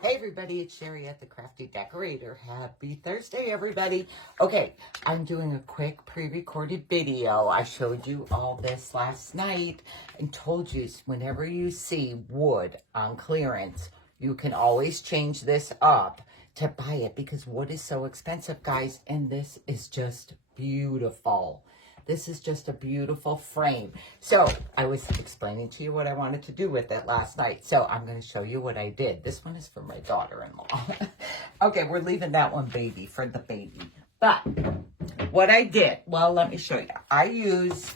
Hey everybody, it's Sherry at the Crafty Decorator. Happy Thursday, everybody. Okay, I'm doing a quick pre-recorded video. I showed you all this last night and told you whenever you see wood on clearance, you can always change this up to buy it because wood is so expensive, guys, and this is just beautiful. This is just a beautiful frame. So I was explaining to you what I wanted to do with it last night. So I'm going to show you what I did. This one is for my daughter-in-law. Okay, we're leaving that one baby for the baby. But what I did, well, let me show you. I used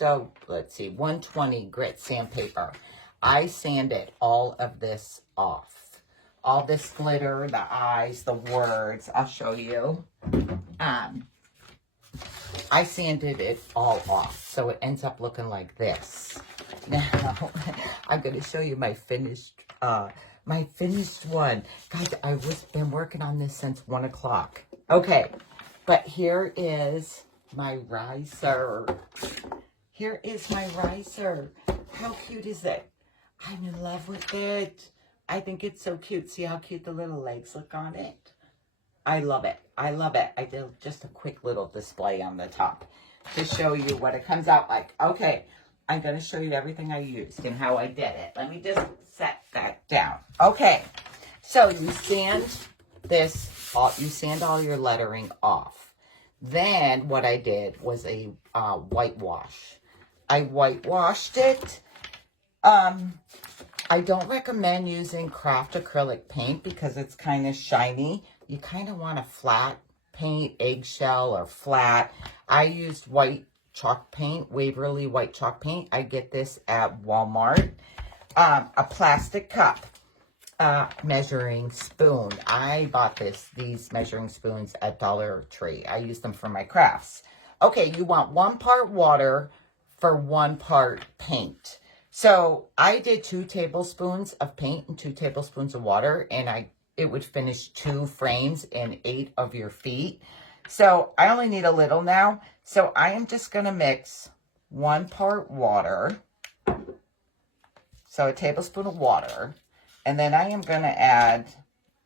a, let's see, 120 grit sandpaper. I sanded all of this off. All this glitter, the eyes, the words. I'll show you. I sanded it all off, so it ends up looking like this. Now, I'm going to show you my finished one. Guys, I've been working on this since 1 o'clock. Okay, but here is my riser. Here is my riser. How cute is it? I'm in love with it. I think it's so cute. See how cute the little legs look on it? I love it. I love it. I did just a quick little display on the top to show you what it comes out like. Okay, I'm going to show you everything I used and how I did it. Let me just set that down. Okay, so you sand you sand all your lettering off. Then what I did was a whitewash. I whitewashed it. I don't recommend using craft acrylic paint because it's kind of shiny. You kind of want a flat paint, eggshell or flat. I used white chalk paint, Waverly white chalk paint. I get this at Walmart. A plastic cup, measuring spoon. I bought these measuring spoons at Dollar Tree. I use them for my crafts. Okay, you want 1 part water for 1 part paint. So I did 2 tablespoons of paint and 2 tablespoons of water, and it would finish 2 frames in 8 of your feet. So I only need a little now. So I am just going to mix 1 part water. So a tablespoon of water. And then I am going to add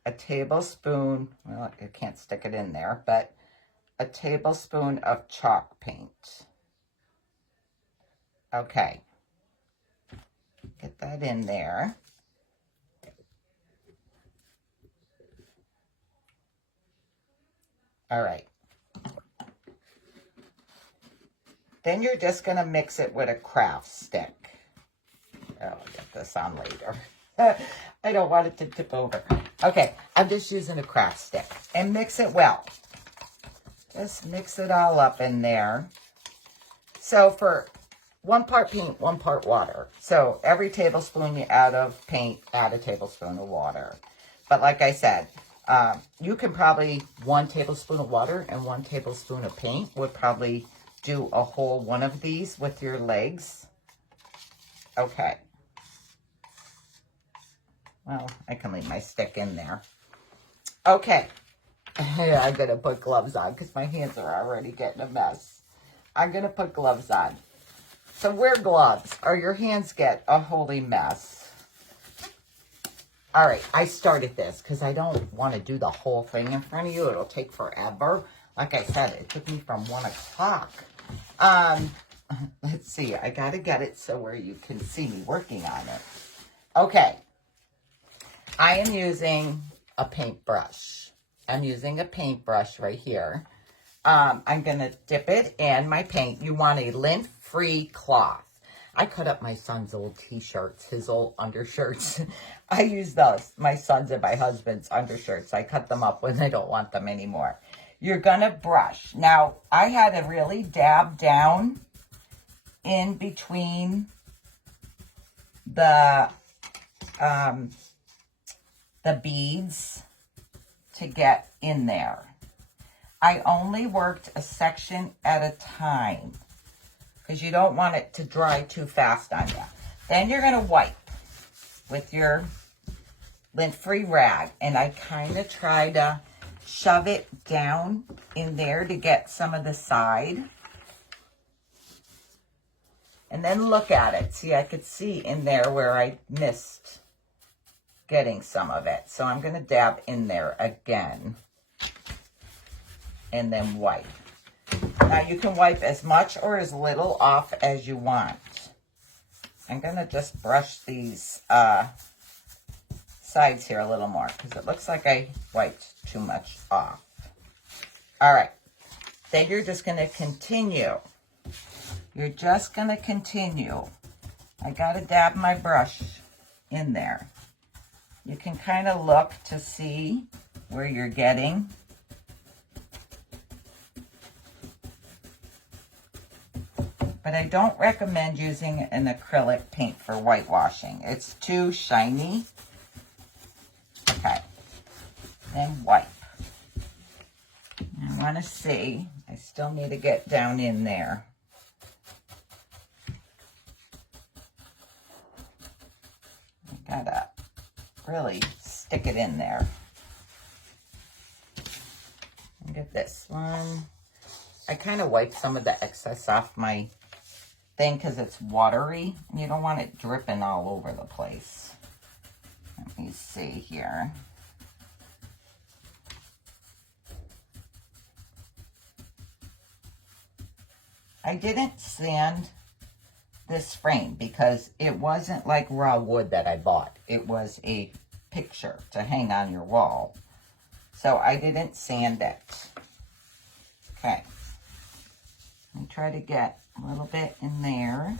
a tablespoon, well, I can't stick it in there, but a tablespoon of chalk paint. Okay. Get that in there. All right. Then you're just going to mix it with a craft stick. I'll get this on later. I don't want it to tip over. Okay, I'm just using a craft stick. And mix it well. Just mix it all up in there. So for 1 part paint, 1 part water. So every tablespoon you add of paint, add a tablespoon of water. But like I said, you can probably 1 tablespoon of water and 1 tablespoon of paint would probably do a whole one of these with your legs. Okay. Well, I can leave my stick in there. Okay. I'm going to put gloves on because my hands are already getting a mess. I'm going to put gloves on. So wear gloves or your hands get a holy mess. All right, I started this because I don't want to do the whole thing in front of you. It'll take forever. Like I said, it took me from 1 o'clock. Let's see. I got to get it so where you can see me working on it. Okay. I am using a paintbrush. I'm using a paintbrush right here. I'm going to dip it in my paint. You want a lint-free cloth. I cut up my son's old t-shirts, his old undershirts. I use those, my son's and my husband's undershirts. I cut them up when I don't want them anymore. You're going to brush. Now, I had to really dab down in between the beads to get in there. I only worked a section at a time because you don't want it to dry too fast on you. Then you're going to wipe with your lint-free rag. And I kind of try to shove it down in there to get some of the side. And then look at it. See, I could see in there where I missed getting some of it. So I'm going to dab in there again and then wipe. Now you can wipe as much or as little off as you want. I'm going to just brush these sides here a little more because it looks like I wiped too much off. All right. Then you're just going to continue. You're just going to continue. I got to dab my brush in there. You can kind of look to see where you're getting. But I don't recommend using an acrylic paint for whitewashing. It's too shiny. Okay. Then wipe. I want to see. I still need to get down in there. I gotta really stick it in there. And get this one. I kind of wipe some of the excess off my thing because it's watery. You don't want it dripping all over the place. Let me see here. I didn't sand this frame because it wasn't like raw wood that I bought. It was a picture to hang on your wall. So I didn't sand it. Okay. And try to get a little bit in there.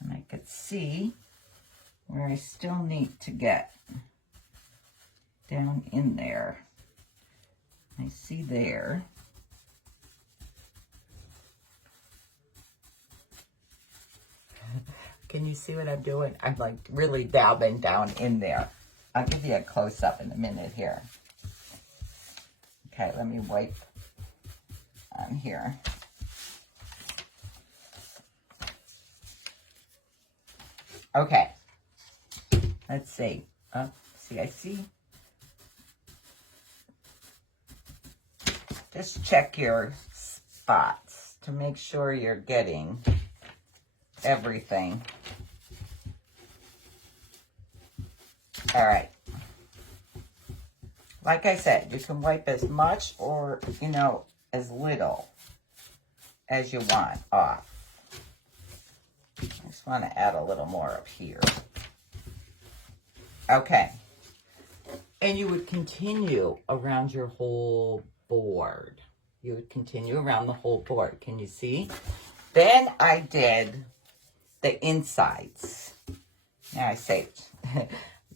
And I could see where I still need to get down in there. I see there. Can you see what I'm doing? I'm like really dabbing down in there. I'll give you a close-up in a minute here. Okay, let me wipe on here. Okay, let's see. See, I see. Just check your spots to make sure you're getting everything. All right. Like I said, you can wipe as much or, as little as you want off. I just want to add a little more up here. Okay. And you would continue around your whole board. You would continue around the whole board. Can you see? Then I did the insides. Now I saved.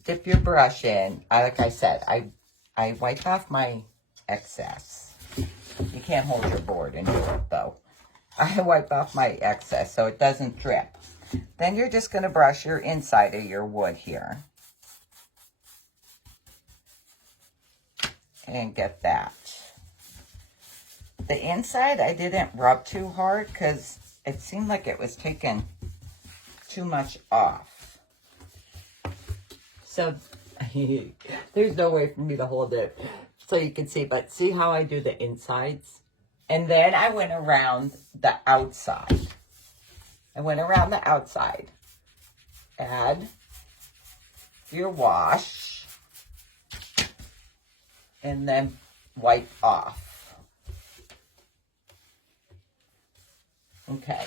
Dip your brush in. Like I said, I wiped off my excess. You can't hold your board and do it though. I wipe off my excess so it doesn't drip. Then you're just going to brush your inside of your wood here. And get that. The inside I didn't rub too hard because it seemed like it was taking too much off. So there's no way for me to hold it so you can see, but see how I do the insides? And then I went around the outside. Add your wash and then wipe off. Okay.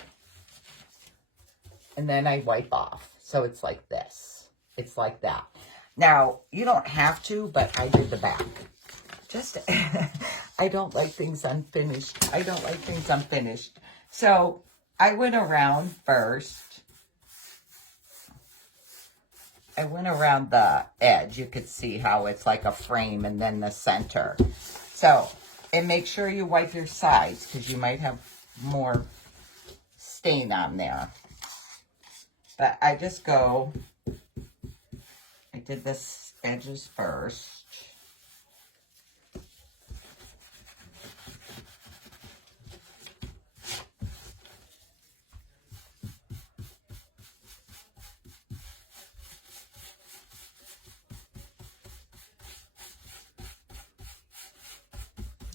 And then I wipe off. So it's like this. It's like that. Now, you don't have to, but I did the back. Just, I don't like things unfinished. So I went around first. I went around the edge. You could see how it's like a frame and then the center. So, and make sure you wipe your sides because you might have more stain on there. But I just go... I did this edges first.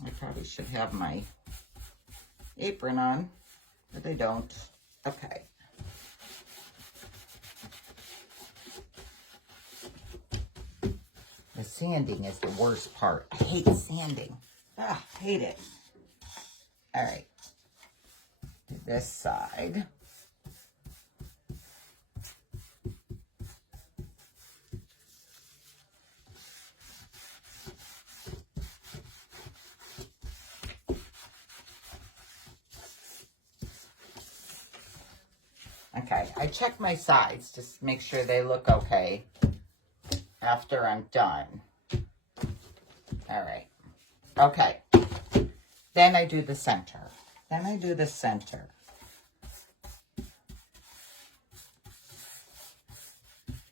I probably should have my apron on, but I don't. Okay. sanding is the worst part. I hate sanding. Ah, hate it. All right. Do this side. Okay, I check my sides to make sure they look okay after I'm done. All right. Okay. Then I do the center.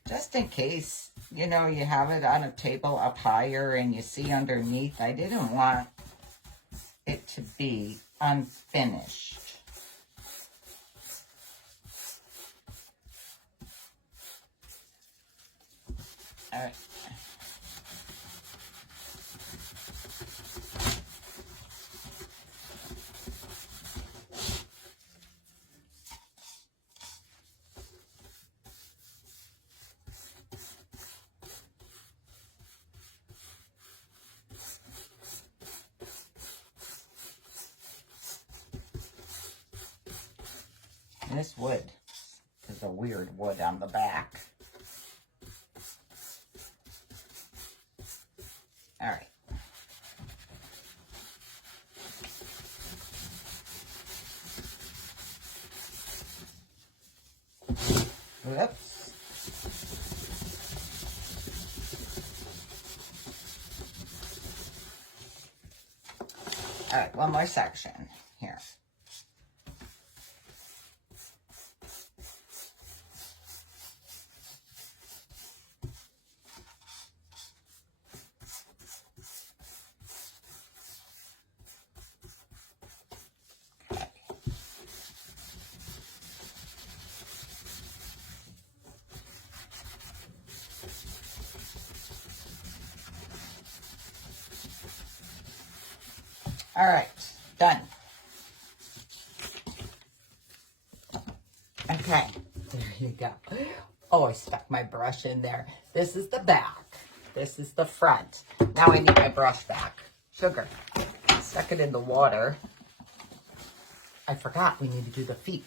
Just in case, you know, you have it on a table up higher and you see underneath. I didn't want it to be unfinished. All right. This wood is a weird wood on the back. All right. Whoops. All right, one more section here. All right, done. Okay, there you go. Oh, I stuck my brush in there. This is the back. This is the front. Now I need my brush back. Sugar. Stuck it in the water. I forgot we need to do the feet.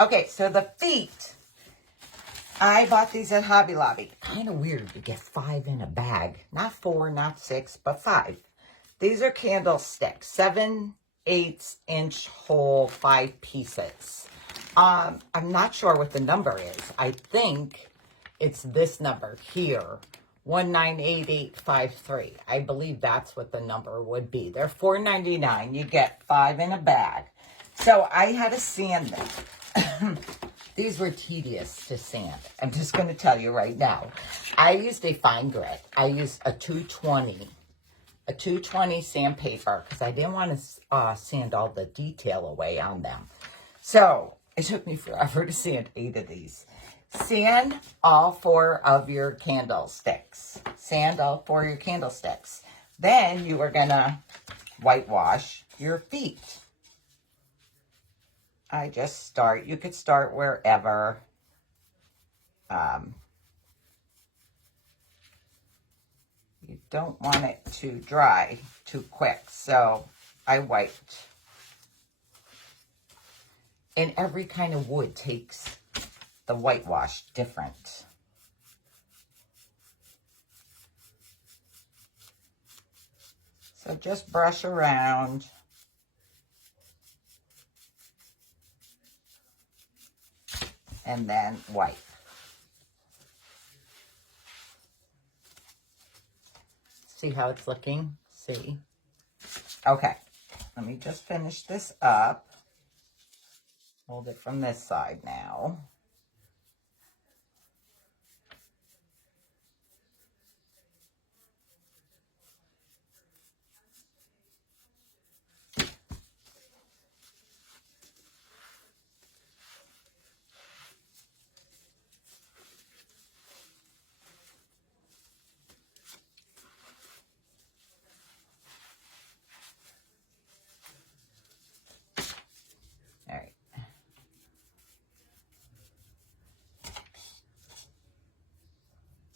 Okay, so the feet. I bought these at Hobby Lobby. Kind of weird to get 5 in a bag. Not 4, not 6, but 5. These are candlesticks, 7/8 inch hole, 5 pieces. I'm not sure what the number is. I think it's this number here, 198853. I believe that's what the number would be. They're $4.99. You get 5 in a bag. So I had to sand them. These were tedious to sand. I'm just going to tell you right now. I used a fine grit. I used a 220 sandpaper because I didn't want to sand all the detail away on them. So it took me forever to sand 8 of these. Sand all 4 of your candlesticks. Sand all 4 of your candlesticks. Then you are going to whitewash your feet. I just start. You could start wherever. You don't want it to dry too quick, so I wiped. And every kind of wood takes the whitewash different. So just brush around. And then wipe. See how it's looking? See? Okay. Let me just finish this up. Hold it from this side now.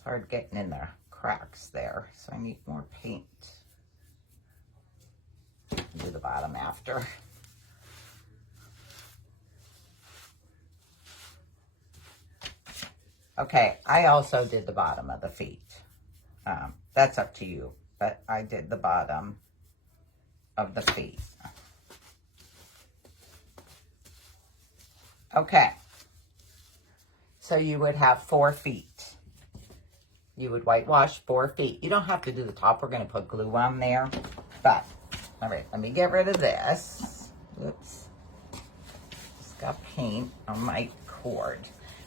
Hard getting in the cracks there, so I need more paint. Do the bottom after. Okay, I also did the bottom of the feet. That's up to you, but I did the bottom of the feet. Okay, so you would have 4 feet. You would whitewash 4 feet. You don't have to do the top. We're going to put glue on there, but all right, let me get rid of this. Oops, just got paint on my cord.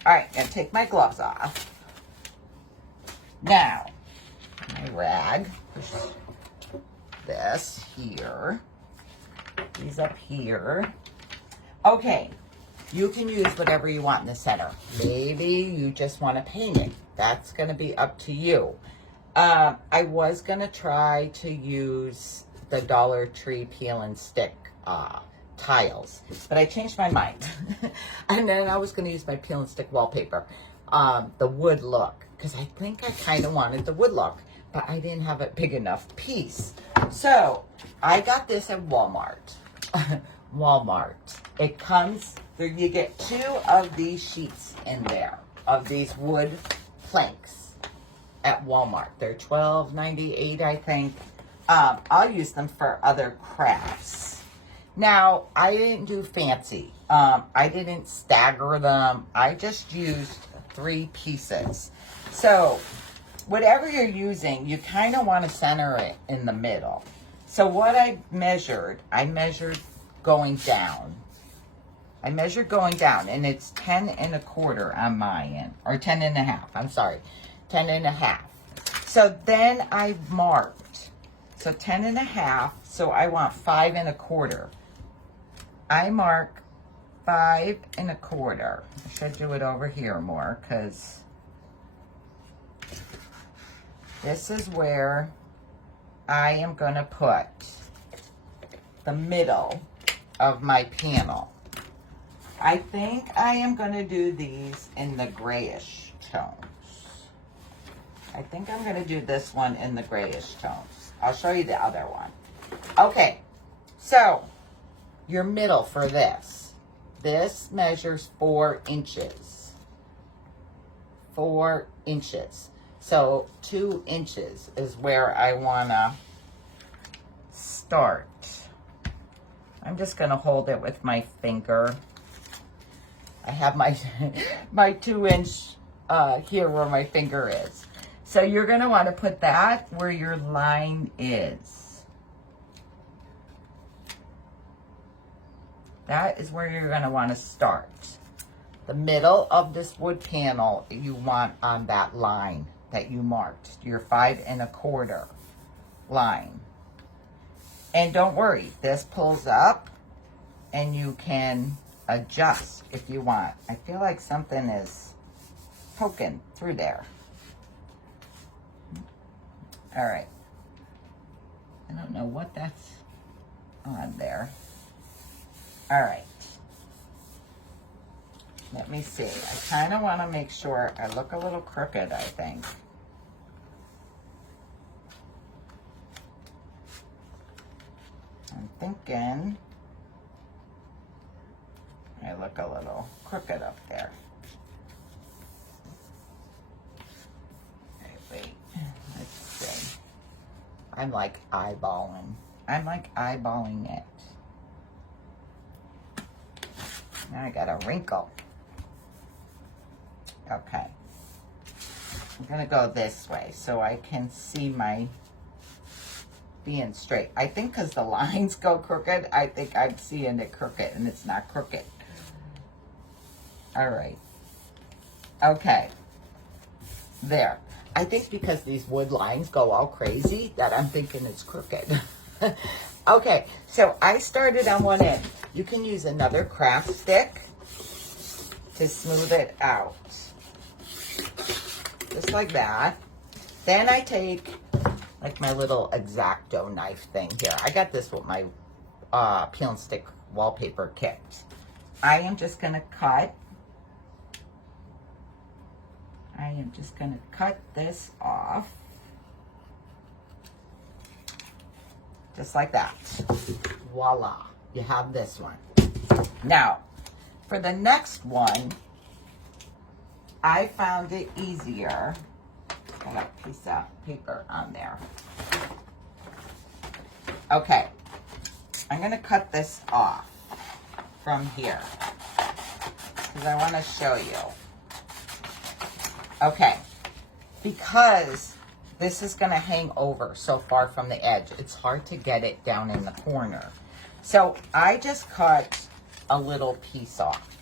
All right, I'm gonna take my gloves off. Now, my rag, push this here, these up here. Okay, you can use whatever you want in the center. Maybe you just want to paint it. That's gonna be up to you. I was gonna try to use the Dollar Tree peel and stick tiles, but I changed my mind. And then I was going to use my peel and stick wallpaper, the wood look, because I think I kind of wanted the wood look, but I didn't have a big enough piece. So I got this at Walmart. Walmart. It comes, you get 2 of these sheets in there, of these wood planks at Walmart. They're $12.98, I think. I'll use them for other crafts. Now, I didn't do fancy. I didn't stagger them. I just used 3 pieces. So, whatever you're using, you kind of want to center it in the middle. So, what I measured going down. I measured going down, and it's 10 1/4 on my end, or 10 1/2. I'm sorry, 10 1/2. So, then I marked. So, 10 1/2. So, I want 5 1/4. I mark 5 1/4. I should do it over here more, because this is where I am going to put the middle of my panel. I think I am going to do these in the grayish tones. I think I'm going to do this one in the grayish tones. I'll show you the other one. Okay, so your middle for this. This measures 4 inches. 4 inches. So 2 inches is where I want to start. I'm just going to hold it with my finger. I have my my 2-inch here where my finger is. So you're going to want to put that where your line is. That is where you're going to want to start. The middle of this wood panel you want on that line that you marked, your 5 1/4 line. And don't worry, this pulls up and you can adjust if you want. I feel like something is poking through there. All right. I don't know what that's on there. All right. Let me see. I kind of want to make sure I look a little crooked, I think. I'm thinking I look a little crooked up there. Wait. Let's see. I'm like eyeballing. it. Now I got a wrinkle. Okay. I'm going to go this way so I can see my being straight. I think because the lines go crooked, I think I'm seeing it crooked, and it's not crooked. All right. Okay. There. I think because these wood lines go all crazy that I'm thinking it's crooked. Okay, so I started on one end. You can use another craft stick to smooth it out. Just like that. Then I take like my little X-Acto knife thing here. I got this with my peel and stick wallpaper kit. I am just going to cut. I am just going to cut this off. just like that. Voila, you have this one. Now, for the next one, I found it easier. I got a piece of paper on there. Okay, I'm gonna cut this off from here because I want to show you. Okay, because this is gonna hang over so far from the edge, it's hard to get it down in the corner. So I just cut a little piece off.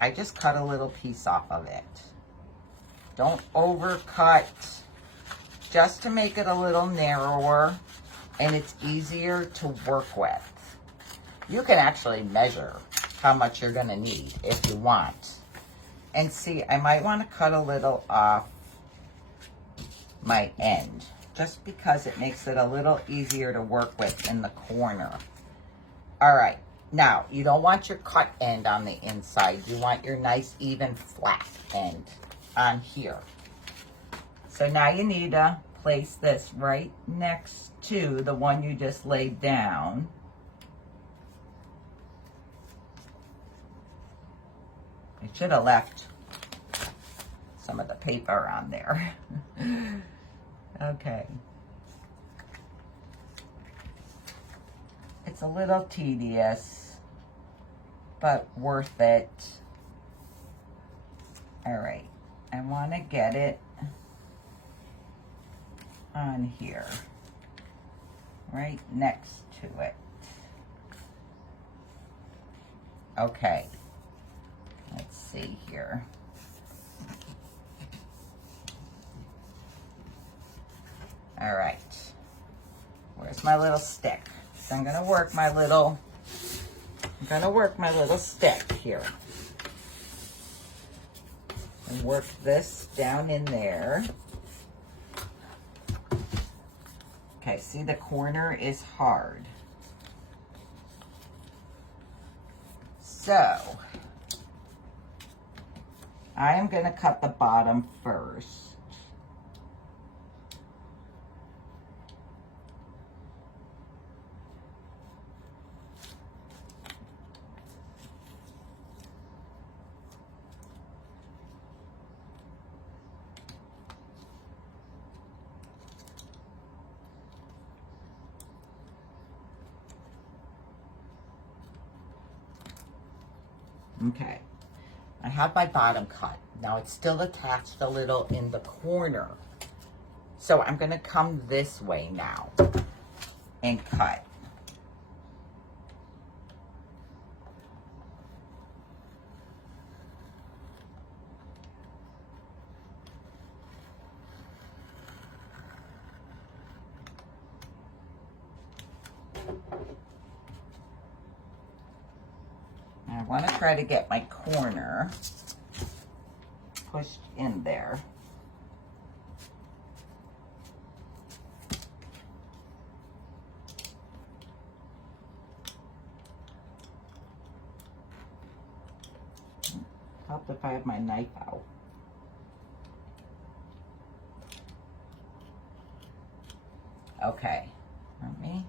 I just cut a little piece off of it. Don't overcut, just to make it a little narrower and it's easier to work with. You can actually measure how much you're gonna need if you want. And see, I might wanna cut a little off my end, just because it makes it a little easier to work with in the corner. All right, now you don't want your cut end on the inside. You want your nice, even, flat end on here. So now you need to place this right next to the one you just laid down. I should have left some of the paper on there. Okay. It's a little tedious, but worth it. All right, I want to get it on here, right next to it. Okay, let's see here. All right, where's my little stick? So I'm gonna work my little stick here. And work this down in there. Okay, see, the corner is hard. So, I am gonna cut the bottom first. Okay, I have my bottom cut. Now it's still attached a little in the corner. So I'm gonna come this way now and cut. I want to try to get my corner pushed in there. Help if I have my knife out. Okay, let me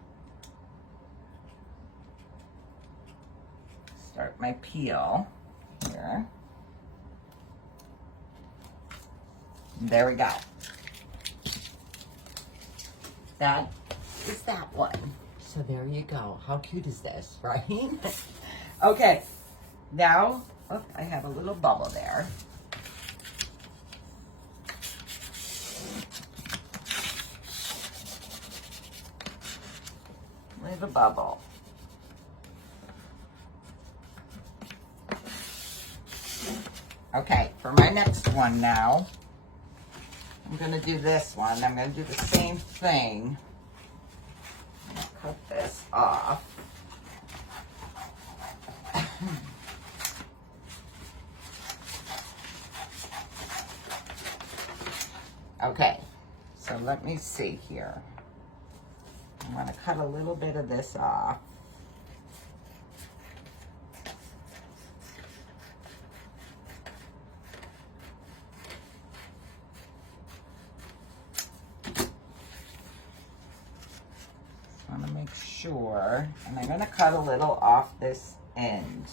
start my peel here. There we go. That is that one. So there you go. How cute is this, right? Okay, now, oh, I have a little bubble there. Leave a bubble. Okay, for my next one now, I'm going to do this one. I'm going to do the same thing. Cut this off. Okay, so let me see here. I'm going to cut a little bit of this off. I want to make sure, and I'm going to cut a little off this end.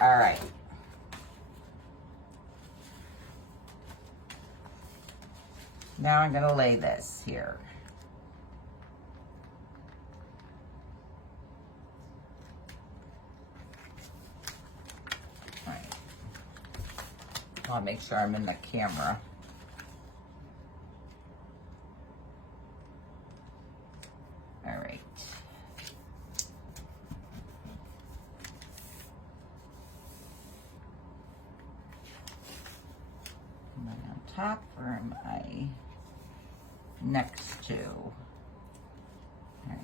All right. Now I'm going to lay this here. All right. I'll make sure I'm in the camera. All right. Am I on top or am I next to? All right.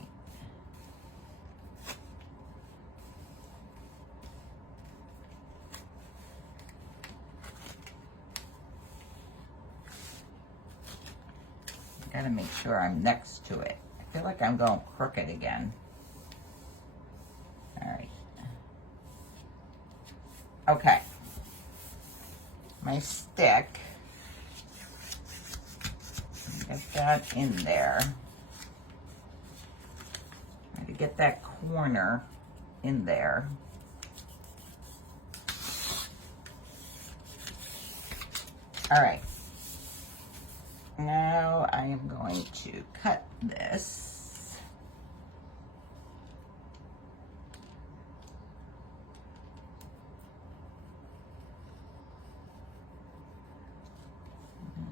I gotta make sure I'm next to it. I feel like I'm going crooked again. All right. Okay. My stick. Get that in there. Try to get that corner in there. All right. Now I am going to cut this.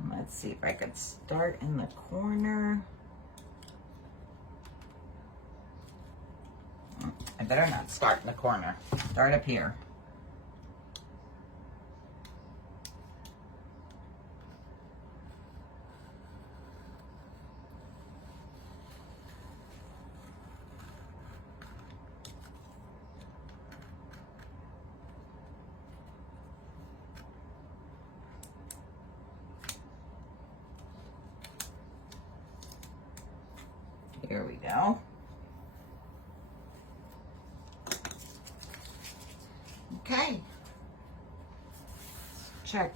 Let's see if I could start in the corner. I better not start in the corner. Start up here. Here we go. Okay. Check.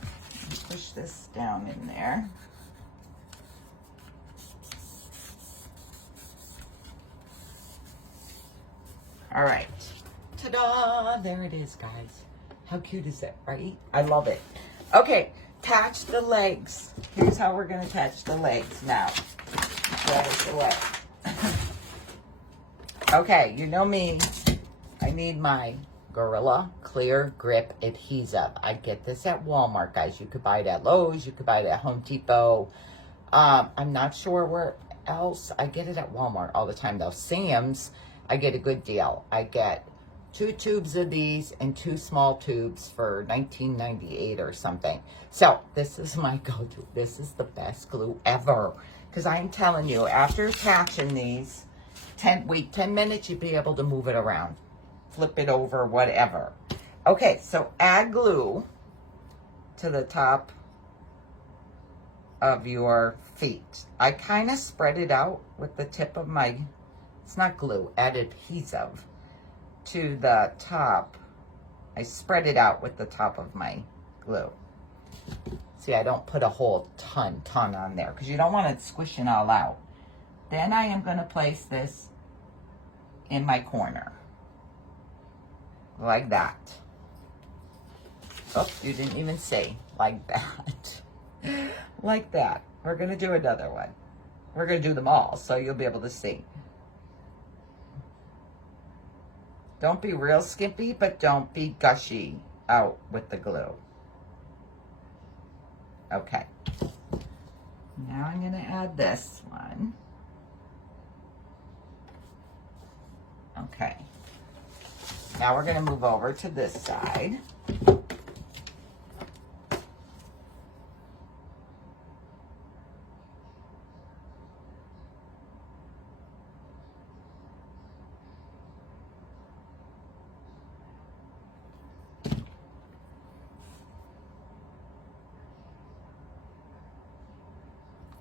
Push this down in there. All right. Ta-da! There it is, guys. How cute is it, right? I love it. Okay. Attach the legs. Here's how we're going to attach the legs now. Grab it away. Okay, you know me. I need my Gorilla Clear Grip Adhesive. I get this at Walmart, guys. You could buy it at Lowe's. You could buy it at Home Depot. I'm not sure where else. I get it at Walmart all the time, though. Sam's, I get a good deal. I get 2 tubes of these and 2 small tubes for $19.98 or something. So this is my go-to. This is the best glue ever. Because I'm telling you, after attaching these, 10 minutes, you'd be able to move it around. Flip it over, whatever. Okay, so add glue to the top of your feet. I kind of spread it out with the tip of my, it's not glue, add adhesive to the top. I spread it out with the top of my glue. See, I don't put a whole ton on there because you don't want it squishing all out. Then I am going to place this in my corner. Like that. Oops, you didn't even say like that. Like that. We're going to do another one. We're going to do them all so you'll be able to see. Don't be real skimpy, but don't be gushy out with the glue. Okay. Now I'm going to add this one. Okay. Now we're going to move over to this side.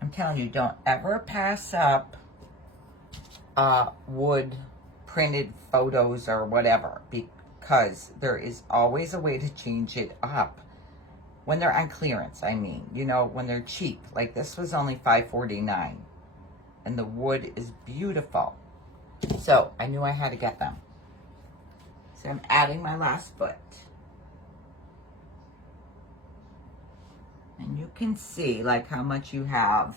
I'm telling you, don't ever pass up wood printed photos or whatever, because there is always a way to change it up when they're on clearance. I mean, you know, when they're cheap. Like this was only $5.49 and the wood is beautiful. So I knew I had to get them. So I'm adding my last foot. And you can see like how much you have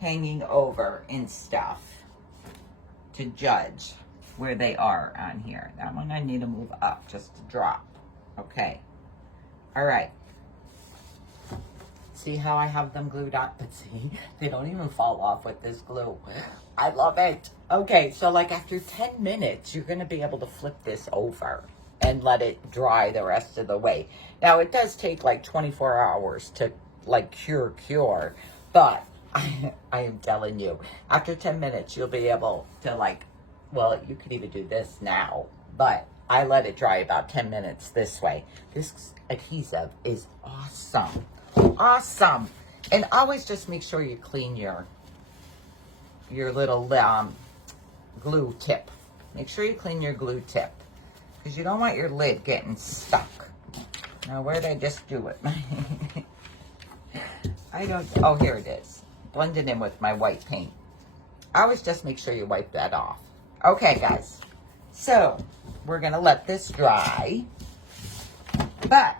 hanging over and stuff to judge where they are on here. That one I need to move up just to drop. Okay. All right. See how I have them glued on? But see, they don't even fall off with this glue. I love it. Okay, so like after 10 minutes, you're going to be able to flip this over and let it dry the rest of the way. Now, it does take like 24 hours to like cure, but I am telling you, after 10 minutes, you'll be able to like, well, you could even do this now, but I let it dry about 10 minutes this way. This adhesive is awesome. Awesome. And always just make sure you clean your little glue tip. Make sure you clean your glue tip because you don't want your lid getting stuck. Now, where did I just do it? I don't, oh, here it is. Blend it in with my white paint. I always just make sure you wipe that off. Okay, guys. So, we're going to let this dry. But,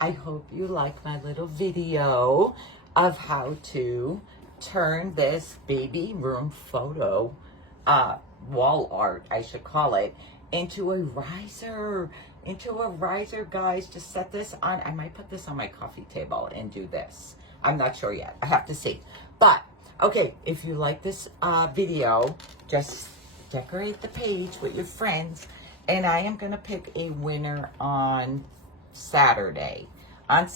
I hope you like my little video of how to turn this baby room photo, wall art, I should call it, into a riser. Guys. Just set this on. I might put this on my coffee table and do this. I'm not sure yet. I have to see. But, okay, if you like this video, just decorate the page with your friends. And I am going to pick a winner on Saturday. And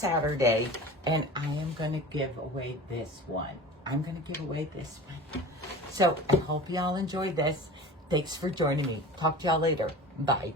I am going to give away this one. So, I hope y'all enjoyed this. Thanks for joining me. Talk to y'all later. Bye.